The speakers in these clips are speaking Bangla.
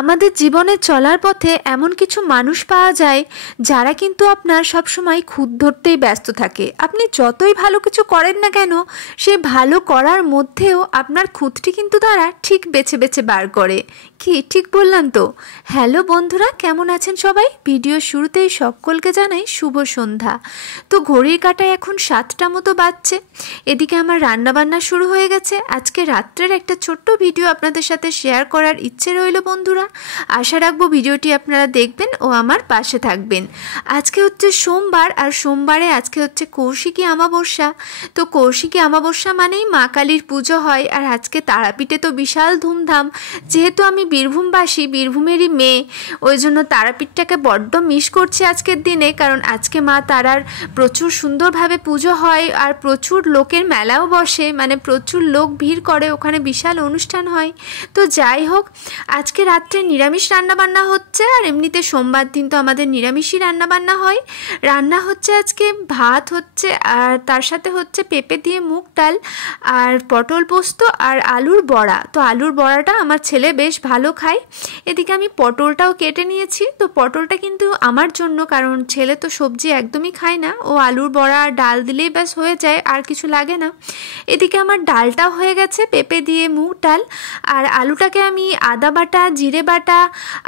আমাদের জীবনে চলার পথে এমন কিছু মানুষ পাওয়া যায় যারা কিন্তু আপনার সবসময় খুঁত ধরতেই ব্যস্ত থাকে। আপনি যতই ভালো কিছু করেন না কেন, সেই ভালো করার মধ্যেও আপনার খুঁতটি কিন্তু তারা ঠিক বেছে বেছে বার করে। কি ঠিক বললাম তো? হ্যালো বন্ধুরা, কেমন আছেন সবাই? ভিডিও শুরুতেই সকলকে জানাই শুভ সন্ধ্যা। তো ঘড়ির কাঁটায় এখন 7টা মতো বাজছে। এদিকে আমার রান্নাবান্না শুরু হয়ে গেছে। আজকে রাত্রের একটা ছোট্ট ভিডিও আপনাদের সাথে শেয়ার করার ইচ্ছে রইল বন্ধুরা। আশা রাখবো ভিডিওটি আপনারা দেখবেন ও আমার পাশে থাকবেন। আজকে হচ্ছে সোমবার, আর সোমবারে আজকে হচ্ছে কৌশিকী অমাবস্যা। তো কৌশিকী অমাবস্যা মানেই মা কালীর পুজো হয়। আর আজকে তারাপীঠে তো বিশাল ধুমধাম। যেহেতু আমি বীরভূমবাসী, বীরভূমেরই মেয়ে, ওই জন্য তারাপীঠটাকে বড্ড মিস করছি আজকের দিনে। কারণ আজকে মা তারার প্রচুর সুন্দরভাবে পুজো হয়, আর প্রচুর লোকের মেলাও বসে, মানে প্রচুর লোক ভিড় করে, ওখানে বিশাল অনুষ্ঠান হয়। তো যাই হোক, আজকে রাত্রে নিরামিষ রান্নাবান্না হচ্ছে। আর এমনিতে সোমবার দিন তো আমাদের নিরামিষই রান্নাবান্না হয়। রান্না হচ্ছে আজকে ভাত হচ্ছে, আর তার সাথে হচ্ছে পেঁপে দিয়ে মুগ ডাল, আর পটল পোস্ত, আর আলুর বড়া। তো আলুর বড়াটা আমার ছেলে বেশ ভালো খায়। এদিকে আমি পটলটাও কেটে নিয়েছি। তো পটলটা কিন্তু আমার জন্য, কারণ ছেলে তো সবজি একদমই খায় না। ও আলুর বড়া আর ডাল দিলেই ব্যাস হয়ে যায়, আর কিছু লাগে না। এদিকে আমার ডালটাও হয়ে গেছে, পেঁপে দিয়ে মুগ ডাল। আর আলুটাকে আমি আদা বাটা, জিরে বাটা,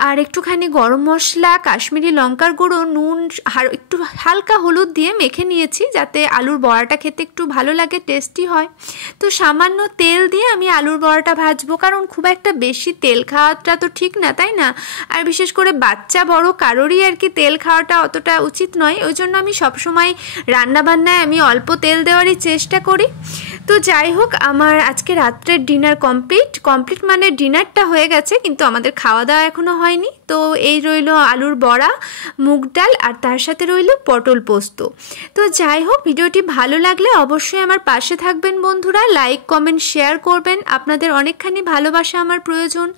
আর একটুখানি গরম মশলা, কাশ্মীরি লঙ্কার গুঁড়ো, নুন, আর একটু হালকা হলুদ দিয়ে মেখে নিয়েছি, যাতে আলুর বড়াটা খেতে একটু ভালো লাগে, টেস্টি হয়। তো সামান্য তেল দিয়ে আমি আলুর বড়াটা ভাজবো, কারণ খুব একটা বেশি তেল খাওয়াটা তো ঠিক না, তাই না? আর বিশেষ করে বাচ্চা বড় কারোরই আর কি তেল খাওয়াটা অতটা উচিত নয়। ওই জন্য আমি সবসময় রান্নাবান্নায় আমি অল্প তেল দেওয়ারই চেষ্টা করি। তো যাই হোক, আমার আজকে রাত্রের ডিনার কমপ্লিট মানে ডিনারটা হয়ে গেছে, কিন্তু আমাদের খাওয়া দাওয়া এখনও হয়নি। তো এই রইল আলুর বড়া, মুগ ডাল, আর তার সাথে রইল পটল পোস্ত। তো যাই হোক, ভিডিওটি ভালো লাগলে অবশ্যই আমার পাশে থাকবেন বন্ধুরা। লাইক, কমেন্ট, শেয়ার করবেন। আপনাদের অনেকখানি ভালোবাসা আমার প্রয়োজন,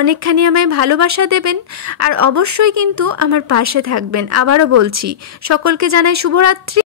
অনেকখানি আমায় ভালোবাসা দেবেন, আর অবশ্যই কিন্তু আমার পাশে থাকবেন। আবারও বলছি, সকলকে জানাই শুভরাত্রি।